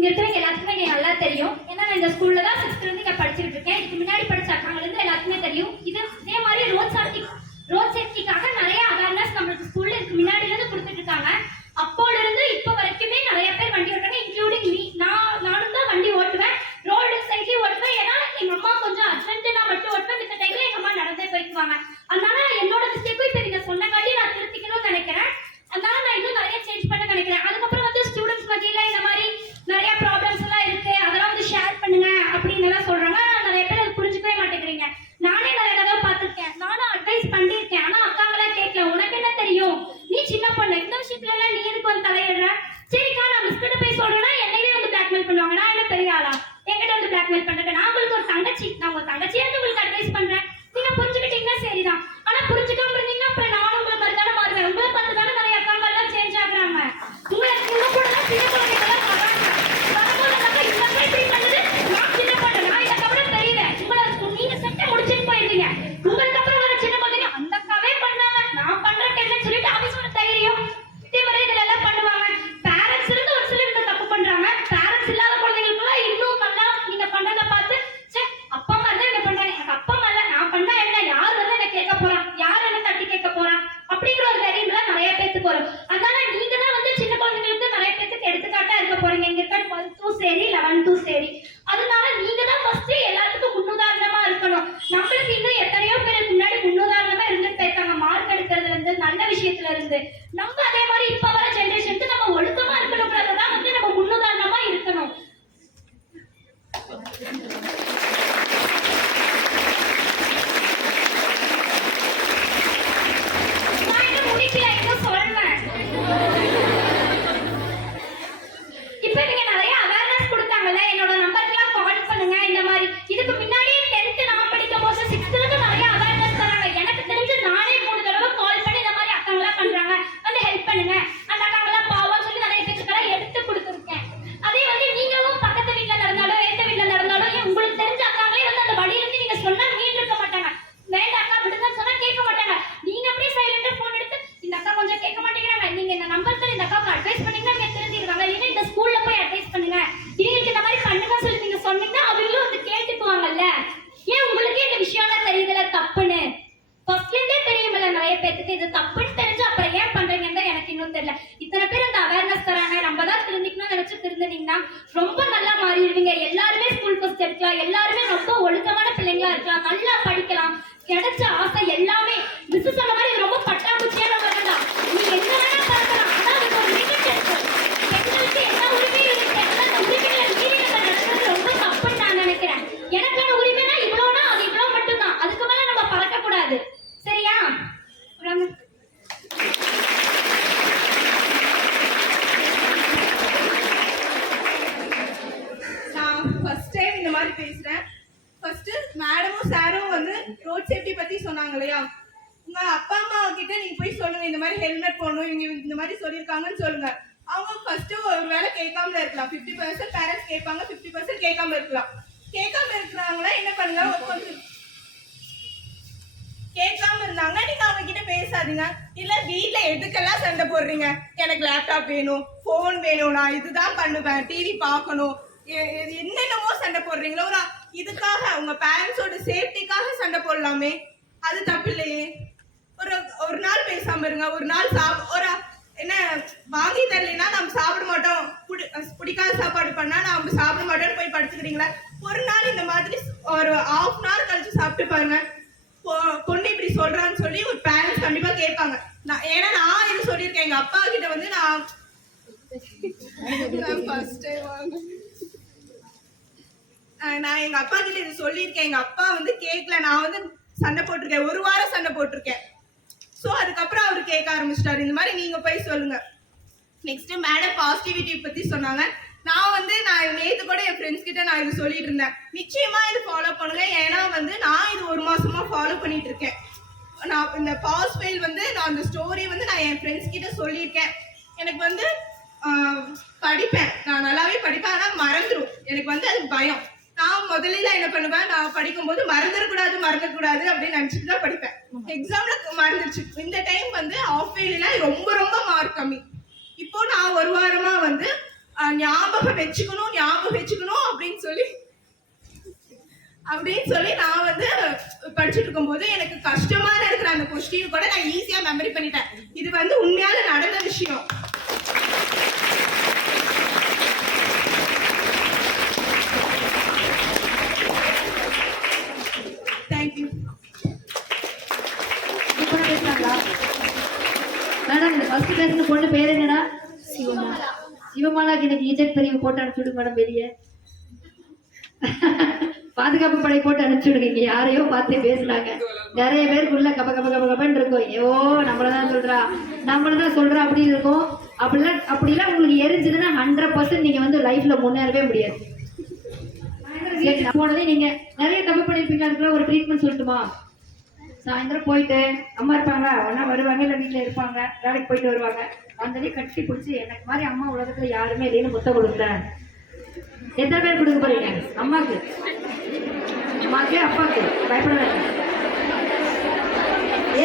இங்க இருக்கிறவங்க எல்லாத்துக்குமே எனக்கு நல்லா தெரியும். ஏன்னா நான் இந்த ஸ்கூல்ல தான் 6th இருந்து இங்க படிச்சுட்டு இருக்கேன். இதுக்கு முன்னாடி படிச்ச அக்காங்க இருந்து எல்லாத்துக்குமே தெரியும். இதே மாதிரி ரோட் சேஃப்டிக்காக நிறைய அவேர்னஸ் நம்மளுக்கு ஸ்கூல்ல இதுக்கு முன்னாடில இருந்து கொடுத்துட்டு இருக்காங்க. அப்போல இருந்து இப்போ வரைக்குமே நிறைய பேர் வண்டி ஓட்டுறாங்க, இன்க்ளூடிங் மீ. நானும் தான் வண்டி ஓட்டுவேன், ரோடு சைட்லயும் ஓட்டுவேன். ஏன்னா எங்க அம்மா கொஞ்சம் அர்ஜென்ட் நான் மட்டும் ஓட்டுவேன், இந்த டைம்ல எங்க அம்மா நடந்தே போய்க்குவாங்க. அதனால என்னோட மிஸ்டேக்கும் இப்போ நீங்க சொன்னங்காட்டி நான் திருத்திக்கணும்னு நினைக்கிறேன். அதனால நான் இன்னும் நிறைய சேஞ்ச் பண்ண நினைக்கிறேன். அதுக்கப்புறம் வந்து ஸ்டூடெண்ட்ஸ் மத்தியில இந்த மாதிரி நிறைய ப்ராப்ளம்ஸ் எல்லாம் இருக்கு, அதெல்லாம் வந்து ஷேர் பண்ணுங்க அப்படின்னு எல்லாம் சொல்றாங்க. ஆனா நிறைய பேர் அது புரிஞ்சுக்கவே மாட்டேங்கிறீங்க. நானே நிறைய தடவை பார்த்திருக்கேன், நானும் அட்வைஸ் பண்ணிருக்கேன். ஆனா அக்காங்களாம் கேட்கல. உனக்கு என்ன தெரியும், நீ சின்ன பொண்ணு, இந்த விஷயத்துல எல்லாம் நீ எதுக்கு வந்து தலையிடுற? சரிக்கா, நான் மிஸ் கிட்ட போய் சொல்றேன்னா என்னையே வந்து பிளாக்மெயில் பண்ணுவாங்க. நான் என்ன பெரிய ஆளா என்கிட்ட வந்து பிளாக்மெயில் பண்றேன்? நான் உங்களுக்கு ஒரு தங்கச்சி, நான் உங்க தங்கச்சியா உங்களுக்கு அட்வைஸ் பண்றேன். நீங்க புரிஞ்சுக்கிட்டீங்கன்னா சரிதான். ஆனா புரிஞ்சுக்காம இருந்தீங்கன்னா அப்புறம் நானும் உங்களை மாதிரி தானே மாறுவேன். உங்களை பார்த்து தானே நிறைய அக்காங்க எல்லாம் சேஞ்ச் ஆகுறாங்க. உங்களுக்கு உங்க கூட தான் சின்ன குழந்தைகள் வராங்க. வரும்போது இந்த மாதிரி ட்ரீட் பண்ணுது. நான் சின்ன பொண்ணு, நான் இதை தவிர தெரியல. உங்களை நீங்க செட்டை முடிச்சுட்டு போயிருந்தீங்க. உங்களுக்கு அப்புறம் வர சின்ன குழந்தைங்க அந்த அக்காவே பண்ணாங்க, நான் பண்றேன் என்ன சொல்லிட்டு ஆபீஸோட தைரியம் இதே மாதிரி இதுல எல்லாம் பண்ணுவாங்க. பேரண்ட்ஸ் இருந்து ஒரு சிலர் இந்த தப்பு பண்றாங்க. பேரண்ட்ஸ் இல்லாத குழந்தைகளுக்குலாம் இன்னும் நல்லா நீங்க பண்றதை பார்த்து சே அப்பா அம்மா தான் இங்க பண்றாங்க, எனக்கு அப்பா அம்மா இல்ல, நான் பண்ணா என்ன, யார் வந்து என்ன கேட்க போறான், யார் என்ன தட்டி கேட்க போறான் அப்படிங்கிற ஒரு தைரியம்ல நிறைய பேத்துக்கு வரும். அதனால நீங்க தான் வந்து சின்ன குழந்தைங்களுக்கு நிறைய பேத்துக்கு எடுத்துக்காட்டா இருக்க போறீங்க. இங்க இருக்க 12th சரி 11th சரி. அதனால நீங்க தான் ஃபர்ஸ்ட் எல்லாத்துக்கும் முன்னுதாரணமா இருக்கணும். நம்மளுக்கு இன்னும் எத்தனையோ பேருக்கு முன்னாடி முன்னுதாரணமா இருந்துட்டு போயிருக்காங்க, மார்க் எடுக்கிறதுல இருந்து நல்ல விஷயத்துல இருந்து. நம்ம அதே மாதிரி இப்ப வர ஜெனரேஷனுக்கு நம்ம ஒழுக்கமா இருக்கணும்ன்றதான் வந்து நம்ம முன்னுதாரணமா இருக்கணும். நான் என்ன முடிக்கல, இன்னும் சொல்றேன். இப்ப நீங்க நிறைய அவேர்னஸ் கொடுத்தாங்கல்ல, என்னோட நம்பருக்குலாம் கால் பண்ணுங்க. இந்த மாதிரி இதுக்கு முன்னாடியே 10th நான் படிக்கும் போது 6th இருந்து நிறைய அவேர்னஸ் தராங்க. எனக்கு தெரிஞ்சு நானே 3 தடவை கால் பண்ணி இந்த மாதிரி அக்காங்களாம் பண்றாங்க, வந்து ஹெல்ப் பண்ணுங்க, அந்த அக்காங்களாம் பாவம்னு சொல்லி நிறைய பேருக்கெல்லாம் எடுத்து கொடுத்துருக்கேன். அதே வந்து நீங்களும் பக்கத்து வீட்டுல நடந்தாலும் ஏத்த வீட்டுல நடந்தாலும் உங்களுக்கு தெரிஞ்ச அக்காங்களே வந்து அந்த வழியில இருந்து நீங்க சொன்னா மீண்டு இருக்க மாட்டாங்க. வேண்டாம் அக்கா விடுங்கன்னு சொன்னா கேட்க மாட்டாங்க. நீங்க அப்படியே சைலண்டா போன் எடுத்து இந்த அக்கா கொஞ்சம் கேட்க மாட்டேங்கிறாங்க, நீங்க இந்த நம்பர் சொல்லி இந்த அக்காவுக்கு அட்வைஸ் பண்ணீங்கன்னா நீங்க தெரிஞ்சுக்கிறாங்க. இல்லைன்னா இந்த ஸ்கூல்ல போய் அட்வைஸ் பண்ணுங்க, இவங்களுக்கு இந்த மாதிரி பண்ணுங்க சொல்லி நீங்க சொன்னீங்கன்னா அவங்களும் வந்து கேட்டுக்குவாங்கல்ல. ஏன் உங்களுக்கு இந்த விஷயம்லாம் தெரியுதுல தப்புன்னு ஃபர்ஸ்ட்ல இருந்தே தெரியுமில்ல நிறைய பேருக்கு இது தப்புன்னு தெரிஞ்சு அப்புறம் ஏன் பண்றீங்கன்னு எனக்கு இன்னும் தெரியல. இத்தனை பேர் அந்த அவேர்னஸ் தராங்க, நம்ம தான் திருந்திக்கணும்னு நினைச்சு திருந்தினீங்கன்னா ரொம்ப நல்லா மாறிடுவீங்க. எல்லாருமே ஸ்கூல் ஃபர்ஸ்ட் எடுக்கலாம், எல்லாருமே ரொம்ப ஒழுக்கமான பிள்ளைங்களா இருக்கலாம், நல்லா படிக்கலாம், கிடைச்ச ஆசை எல்லாமே மிஸ் சொன்ன மாதிரி இது ரொம்ப பட்டாம்பூச்சியான உலகம் தான். நீங்க என்ன வேணா பார்க்கலாம், ஆனா அதுக்கு ஒரு லிமிட் இருக்கு. பெண்களுக்கு எல்லா உரிமையும் இருக்கு. அந்த உரிமைகளை மீறி நம்ம நடக்கிறது ரொம்ப தப்புன்னு நான் நினைக்கிறேன். எனக்கான உரிமைனா இவ்வளவுனா அது இவ்வளவு மட்டும்தான், அதுக்கு மேல நம்ம பறக்க கூடாது. சரியா? நான் ஃபர்ஸ்ட் டைம் இந்த மாதிரி பேசுறேன். ஃபர்ஸ்ட் மேடமும் சாரும் வந்து ரோட் சேஃப்டி பத்தி சொன்னாங்க இல்லையா, உங்க அப்பா அம்மா கிட்ட நீங்க போய் சொல்லுங்க, இந்த மாதிரி ஹெல்மெட் போடணும், இவங்க இந்த மாதிரி சொல்லியிருக்காங்கன்னு சொல்லுங்க. அவங்க ஃபர்ஸ்ட் ஒரு வேலை கேட்காம இருக்கலாம். 50% பேரண்ட்ஸ் கேட்பாங்க, 50% கேட்காம இருக்கலாம். கேட்காம இருக்கிறாங்களா என்ன பண்ணுங்க, கொஞ்சம் கேட்காம இருந்தாங்க நீங்க அவங்க கிட்ட பேசாதீங்க. இல்ல வீட்டுல எதுக்கெல்லாம் சண்டை போடுறீங்க, எனக்கு லேப்டாப் வேணும், போன் வேணும், நான் இதுதான் பண்ணுவேன், டிவி பார்க்கணும், என்னென்னமோ சண்டை போடுறீங்களோ, ஒரு இதுக்காக உங்க பேரண்ட்ஸோட சேஃப்டிக்காக சண்டை போடலாமே, அது தப்பு இல்லையே. ஒரு நாள் பேசாம இருங்க. ஒரு நாள் ஒரு என்ன வாங்கி தரலைன்னா நம்ம சாப்பிட மாட்டோம், பிடிக்காத சாப்பாடு பண்ணா நம்ம சாப்பிட மாட்டோம்னு போய் படுத்துக்கிறீங்களா? ஒரு நாள் இந்த மாதிரி ஒரு ½ hour கழிச்சு சாப்பிட்டு பாருங்க. பொண்ணு இப்படி சொல்றான்னு சொல்லி ஒரு பேரண்ட்ஸ் கண்டிப்பா கேட்பாங்க. ஏன்னா நான் இது சொல்லியிருக்கேன், எங்க அப்பா கிட்ட வந்து நான் எங்க அப்பா கிட்ட இது சொல்லியிருக்கேன். எங்க அப்பா வந்து கேட்கல, நான் வந்து சண்டை போட்டிருக்கேன், 1 வாரம் சண்டை போட்டிருக்கேன். ஸோ அதுக்கப்புறம் அவர் கேட்க ஆரம்பிச்சிட்டாரு, இந்த மாதிரி நீங்க போய் சொல்லுங்க. நெக்ஸ்ட் மேடம் பாசிட்டிவிட்டி பத்தி சொன்னாங்க. நான் நேத்து கூட என் ஃப்ரெண்ட்ஸ் கிட்ட நான் இது சொல்லிட்டு இருந்தேன், நிச்சயமா இது ஃபாலோ பண்ணுங்க. ஏன்னா வந்து நான் இது 1 மாசமா ஃபாலோ பண்ணிட்டு இருக்கேன். நான் இந்த பாஸ் ஃபெயில் நான் அந்த ஸ்டோரி நான் என் ஃப்ரெண்ட்ஸ் கிட்ட சொல்லியிருக்கேன். எனக்கு படிப்பேன், நான் நல்லாவே படிப்பேன், ஆனால் மறந்துடும். எனக்கு அது பயம். நான் முதல்ல என்ன பண்ணுவேன், நான் படிக்கும்போது மறந்துடக்கூடாது அப்படின்னு நினைச்சிட்டு தான் படிப்பேன். எக்ஸாம்ல மறந்துடுச்சு. இந்த டைம் ஆஃப் ஃபெயில்னா ரொம்ப ரொம்ப மார்க் கம்மி. இப்போ நான் 1 வாரமா ஞாபகம் வச்சுக்கணும் அப்படின்னு சொல்லி நான் வந்து படிச்சுட்டு இருக்கும்போது எனக்கு கஷ்டமா இருக்கிற அந்த கொஸ்டின் கூட நான் ஈஸியா மெமரி பண்ணிட்டேன். இது வந்து உண்மையால நடந்த விஷயம். தேங்க்யூ. மேடம் இந்த ஃபர்ஸ்ட் பேசுன பொண்ணு பேர் என்னடா? சிவமாலா. சிவமாலாக்கு இன்னைக்கு இஜெக்ட் பிரிவு போட்டு அனுப்பிச்சுடுங்க மேடம். வெளியே பாதுகாப்பு படை போட்டு அனுப்பிச்சுடுங்க. இங்க யாரையோ பார்த்து பேசுனாங்க. நிறைய பேருக்குள்ள கப கப கப கபன்னு இருக்கும். ஐயோ நம்மளதான் சொல்றா அப்படின்னு இருக்கும். அப்படிலாம் உங்களுக்கு எரிஞ்சதுன்னா 100% நீங்க வந்து லைஃப்ல முன்னேறவே முடியாது. போனதே நீங்க நிறைய தப்பு பண்ணிருப்பீங்க. அதுக்குள்ள ஒரு ட்ரீட்மெண்ட் சொல்லட்டுமா? சாயந்தரம் போயிட்டு அம்மா இருப்பாங்க, ஒன்னா வருவாங்க, இல்ல வீட்டுல இருப்பாங்க, வேலைக்கு போயிட்டு வருவாங்க. வந்ததே கட்டி பிடிச்சி எனக்கு மாதிரி அம்மா உலகத்துல யாருமே இல்லைன்னு முத்த கொடுக்கல. எத்தனை பேர் கொடுக்க போறீங்க? அம்மாக்கு, அப்பாக்கு பயப்பட வேண்டாம்.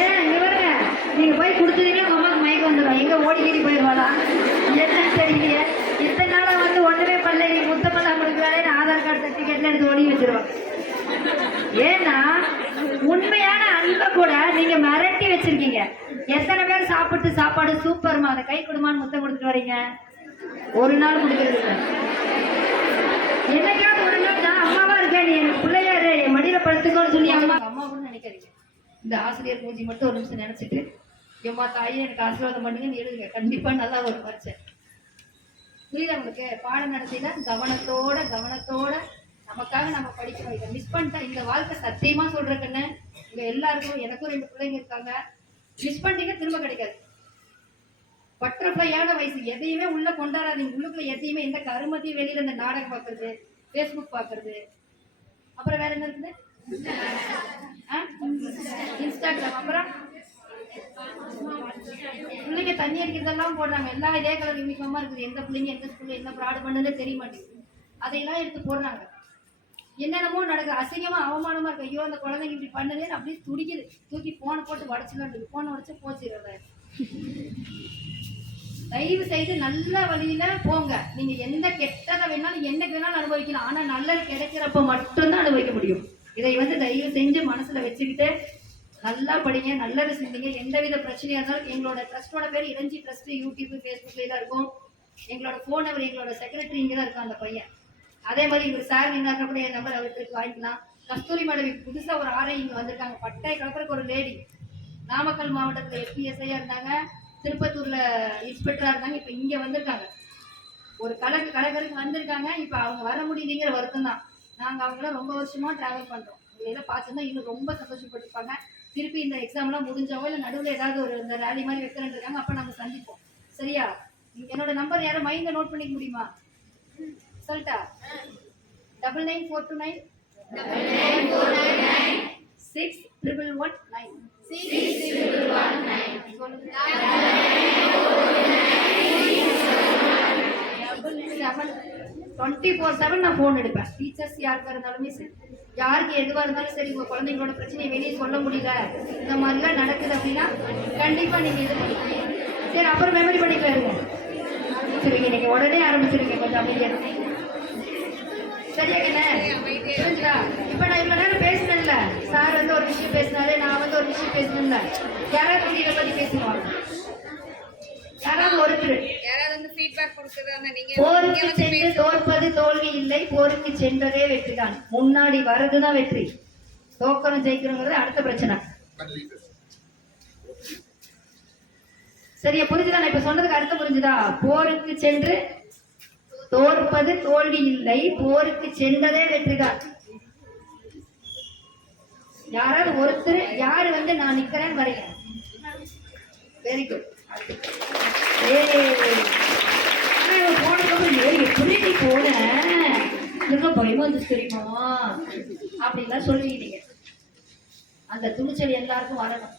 ஏன் இவருங்க நீங்க போய் கொடுத்தீங்கன்னா உங்க அம்மாக்கு மயக்கம் வந்துடும். எங்க ஓடி போயிடுவாளா என்னன்னு தெரியலையே. இத்தனை நாளா வந்து ஒண்ணுமே பண்ணல, நீங்க முத்தமெல்லாம் கொடுக்குறாளே ஆதார் கார்டு சர்டிபிகேட்ல எடுத்து ஓடி வச்சிருவோம். ஏன்னா உண்மையான அன்பை கூட நீங்க மிரட்டி வச்சிருக்கீங்க. எத்தனை பேர் சாப்பாடு சூப்பர்மா அதை கை கொடுமான்னு முத்தம் கொடுத்துட்டு வரீங்க? ஒரு நாள் கொடுக்கறது இல்லை. என்னைக்காவது ஒரு நாள் நான் அம்மாவா இருக்கேன், நீ எனக்கு பிள்ளையாரு என் மடியில படுத்துக்கோன்னு சொல்லி அம்மா கூட நினைக்காதீங்க. இந்த ஆசிரியர் மூஞ்சி மட்டும் ஒரு நிமிஷம் நினைச்சிட்டு எம்மா தாயே எனக்கு ஆசீர்வாதம் பண்ணுங்கன்னு எழுதுங்க. கண்டிப்பா நல்லா ஒரு பரிச்சை. புரியுதா உங்களுக்கு? பாடம் நடத்தில கவனத்தோட நமக்காக நம்ம படிக்கணும். இதை மிஸ் பண்ணிட்டா இந்த வாழ்க்கை சத்தியமா சொல்றேன்னு இங்க எல்லாருக்கும், எனக்கும் 2 பிள்ளைங்க இருக்காங்க. மிஸ் பண்ணிட்டீங்க திரும்ப கிடைக்காது. பட்டர்ஃப்ளையான வயசு எதையுமே உள்ள கொண்டாடாதீங்க. உள்ளுக்குள்ள எதையுமே எந்த கருமத்தையும் வெளியில இந்த நாடகம் பாக்குறது, ஃபேஸ்புக் பாக்குறது, அப்புறம் வேற என்ன இருக்குது? இன்ஸ்டாகிராம். அப்புறம் பிள்ளைங்க தண்ணி அடிக்கிறதெல்லாம் போடுறாங்க. எல்லாம் இதே கலர் யூனிஃபார்மா இருக்குது. எந்த பிள்ளைங்க எந்த ஸ்கூல்ல என்ன ஃப்ராட் பண்ணதுன்னு தெரிய மாட்டேங்குது. அதையெல்லாம் எடுத்து போடுறாங்க. என்னென்னமோ நடக்குது. அசிங்கமா அவமானமா இருக்கு. ஐயோ அந்த குழந்தைங்க இப்படி பண்ணதேன்னு அப்படியே துடிக்குது. தூக்கி போனை போட்டு உடச்சுலாம் போனை உடச்சு போச்சு. தயவு செய்து நல்ல வழியில போங்க. நீங்க எந்த கெட்டதை வேணாலும் என்னைக்கு வேணாலும் அனுபவிக்கலாம். ஆனா நல்லது கிடைக்கிறப்ப மட்டும்தான் அனுபவிக்க முடியும். இதை வந்து தயவு செஞ்சு மனசுல வச்சுக்கிட்டு நல்லா படிங்க, நல்லது செஞ்சீங்க. எந்தவித பிரச்சனையா இருந்தாலும் எங்களோட ட்ரஸ்டோட பேர் இளஞ்சி ட்ரஸ்ட். யூடியூப், ஃபேஸ்புக்ல தான் இருக்கும். எங்களோட போன் நம்பர் எங்களோட செக்ரட்டரி இங்கே தான் இருக்கும் அந்த பையன். அதே மாதிரி இவர் சார் என்ன கூட என் நம்பர் அவருக்கு வாங்கிக்கலாம். கஸ்தூரி மேடம் புதுசா ஒரு ஆரை இங்க வந்திருக்காங்க. பட்டை கலப்பறக்கு ஒரு லேடி. நாமக்கல் மாவட்டத்துல FPSஐயா இருந்தாங்க, திருப்பத்தூர்ல இன்ஸ்பெக்டரா இருந்தாங்க. இப்ப இங்க வந்திருக்காங்க. ஒரு கலகருக்கு வந்திருக்காங்க. இப்ப அவங்க வர முடியுதுங்கிற வருத்தம் தான். நாங்க அவங்கள ரொம்ப வருஷமா டிராவல் பண்றோம். இதெல்லாம் பார்த்துதான் இன்னும் ரொம்ப சந்தோஷப்பட்டிருப்பாங்க. திருப்பி இந்த எக்ஸாம்லாம் முடிஞ்சவோ இல்லை நடுவில் ஏதாவது ஒரு இந்த ரேலி மாதிரி வைக்கிறேன்னு இருக்காங்க. அப்ப நம்ம சந்திப்போம். சரியா? என்னோட நம்பர் யாரும் மைண்ட்ல நோட் பண்ணிக்க முடியுமா? சொல்லிட்டா? 9942961119. 24/7 நான் போன் எடுப்பேன். டீச்சர்ஸ் யாருக்கா இருந்தாலுமே சரி, யாருக்கு எதுவா இருந்தாலும் சரி, உங்க குழந்தைங்களோட பிரச்சனையை வெளியே சொல்ல முடியல, இந்த மாதிரிலாம் நடக்குது அப்படின்னா கண்டிப்பா நீங்க இது பண்ணுவீங்க. சரி, அப்புறம் மெமரி பண்ணிக்கலாம். சரிங்க, நீங்க உடனே ஆரம்பிச்சிருக்கீங்க. கொஞ்சம் அமைதியா சரியா? புரிஞ்சுதா? இப்ப நான் இவ்வளவு நேரம் பேசினேன்ல, சார் வந்து ஒரு விஷயம் பேசினாரு, நான் வந்து ஒரு விஷயம் பேசினேன்ல. யாராவது இதை பத்தி பேசுவாங்க? யாராவது ஒருத்தர் போருக்கு சென்று தோற்பது தோல்வி இல்லை, போருக்கு சென்றதே வெற்றிதான். முன்னாடி வர்றதுதான் வெற்றி. தோக்கணும் ஜெயிக்கணுங்கிறது அடுத்த பிரச்சனை. சரியா? புரிஞ்சுதா? இப்ப சொன்னதுக்கு அர்த்தம் புரிஞ்சுதா? போருக்கு சென்று தோற்பது தோல்வி இல்லை, போருக்கு சென்றதே வெற்றிதான். யாராவது ஒருத்தர் யாரு வந்து நான் நிக்கிறேன்னு வரீங்க? Very good. போனதுக்கப்புறம் எப்படி நீ போன பயமா வந்து தெரியுமா அப்படின்லாம் சொல்லுவீங்க. அந்த துணிச்சல் எல்லாருக்கும் வரணும்.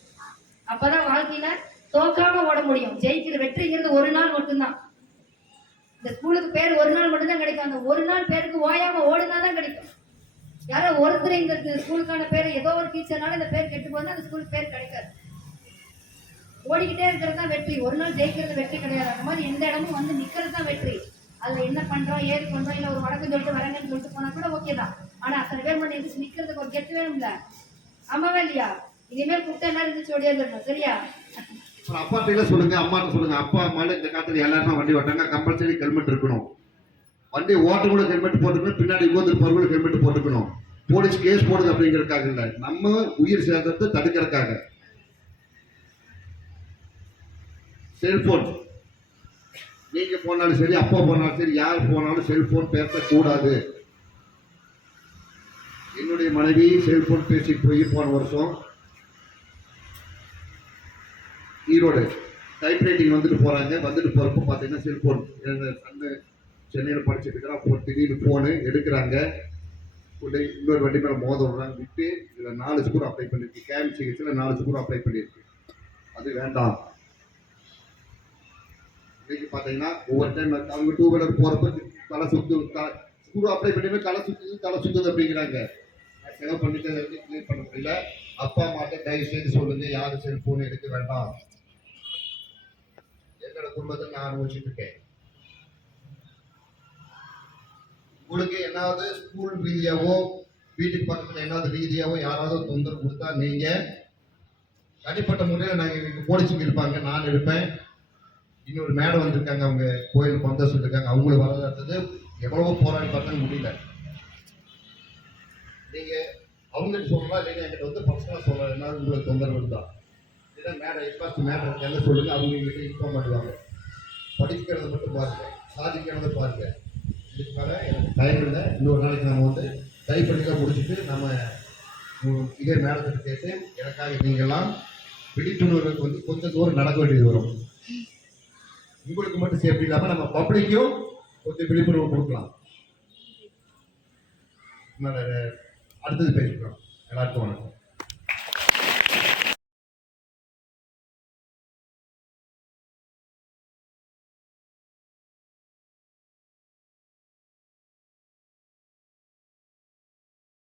அப்பதான் வாழ்க்கையில தோக்காம ஓட முடியும். ஜெயிக்கிற வெற்றிங்கிறது ஒரு நாள் மட்டும்தான். இந்த ஸ்கூலுக்கு பேர் ஒரு நாள் மட்டும்தான் கிடைக்கும். அந்த ஒரு நாள் பேருக்கு ஓயாம ஓடுனாதான் கிடைக்கும். யாரோ ஒருத்தர் இந்த ஸ்கூலுக்கான பேர் ஏதோ ஒரு டீச்சர்னால இந்த பேர் கெட்டு போனா அந்த ஸ்கூலுக்கு பேர் கிடைக்காது. ஓடிக்கிட்டே இருக்கிறது தான் வெற்றி. ஒரு நாள் ஜெயிக்கிறது வெற்றி கிடையாது. அந்த மாதிரி எந்த இடமும் வந்து நிக்கிறது தான் வெற்றி. அதுல என்ன பண்றோம் ஏது பண்றோம் இல்ல ஒரு வழக்கம் சொல்லிட்டு வரேங்கன்னு சொல்லிட்டு போனா கூட ஓகே தான். ஆனா அத்தனை பேர் மட்டும் எந்திரிச்சு நிக்கிறதுக்கு ஒரு கெட்டு வேணும்ல, ஆமாவா இல்லையா? இனிமேல் கூப்பிட்டா எல்லாரும் இருந்துச்சு ஓடியாந்துடணும், சரியா? அப்புறம் அப்பாட்ட சொல்லுங்க, அம்மாட்ட சொல்லுங்க. அப்பா அம்மால இந்த காலத்துல எல்லாருமே வண்டி ஓட்டாங்க, கம்பல்சரி ஹெல்மெட் இருக்கணும். வண்டி ஓட்ட கூட ஹெல்மெட் போட்டுக்கணும், பின்னாடி உட்காந்து பொருள் ஹெல்மெட் போட்டுக்கணும். போலீஸ் கேஸ் போடுது அப்படிங்கிறதுக்காக இல்லை, நம்ம உயிர் சேதத்தை தடுக்கிறதுக்காக. செல்போன் நீங்க போனாலும் சரி, அப்பா போனாலும் சரி, யார் போனாலும் செல்போன் பேசக்கூடாது. என்னுடைய மனைவி செல்போன் பேசிட்டு போய் போன வருஷம் ஈரோடு டைப்ரைட்டிங் வந்துட்டு போறாங்க. வந்துட்டு போறப்போ பார்த்தீங்கன்னா செல்போன், சன்னு சென்னையில் படிச்சுட்டு இருக்கிறா. அப்போ திடீர்னு போனு எடுக்கிறாங்க, இன்னொரு வண்டி மேலே மோத விடுறாங்க. விட்டு இதில் 4 ஸ்கூர் அப்ளை பண்ணியிருக்கு. கேம் சிகிச்சையில் 4 ஸ்கூர் அப்ளை பண்ணியிருக்கு. அது வேண்டாம். இன்னைக்கு பார்த்தீங்கன்னா ஒவ்வொரு டைம் அவங்க 2 வீலர் போகிறப்ப தலை சுத்து, ஸ்கூர் அப்ளை பண்ணி தலை சுத்துது அப்படிங்கிறாங்க. செலவு பண்ணிட்டு கிளியர் பண்ண முடியல. அப்பா அம்மாட்ட தயவு செய்து சொல்லுங்க, யாரும் செல்போன் எடுக்க வேண்டாம். என்னோட குடும்பத்தை நான் அனுபவிச்சுட்டு இருக்கேன். உங்களுக்கு என்னாவது ஸ்கூல் ரீதியாவோ வீட்டுக்கு பக்கத்தில் என்னாவது ரீதியாவோ யாராவது தொந்தரவு கொடுத்தா நீங்க தனிப்பட்ட முறையில் நாங்கள் போலீஸுங்க இருப்பாங்க, நான் இருப்பேன், இன்னொரு மேடம் வந்திருக்காங்க, அவங்க கோயில் பந்த சொல்லியிருக்காங்க, அவங்களும் வரது எவ்வளவோ போராடி பார்த்தாலும் முடியல. நீங்க அவங்களுக்கு சொல்லலாம், இல்லைன்னா என்கிட்ட வந்து பர்சனலாக சொல்லலாம். என்னாலும் உங்களுக்கு தொந்தரவு இருந்தா இல்லை மேடம் எப்பாச்சு மேடம் என்ன சொல்லுங்க, அவங்க எங்கிட்ட இன்ஃபார்ம் பண்ணுவாங்க. படிக்கிறத மட்டும் பாருங்க, சாதிக்கிறத பாருங்க. இதுக்காக எனக்கு டைம் இல்லை. இன்னொரு நாளைக்கு நம்ம வந்து டைப் பண்ணி தான் முடிச்சுட்டு நம்ம இதே மேடத்திட்ட கேட்டு எனக்காக நீங்கள்லாம் விழிப்புணர்வுக்கு வந்து கொஞ்சம் தூரம் நடக்க வேண்டியது வரும். உங்களுக்கு மட்டும் சேஃப்டி இல்லாமல் நம்ம பப்ளிக்கும் கொஞ்சம் விழிப்புணர்வு கொடுக்கலாம். அடுத்தது பேசிக்கிறோம். எல்லாருக்கும் வணக்கம்.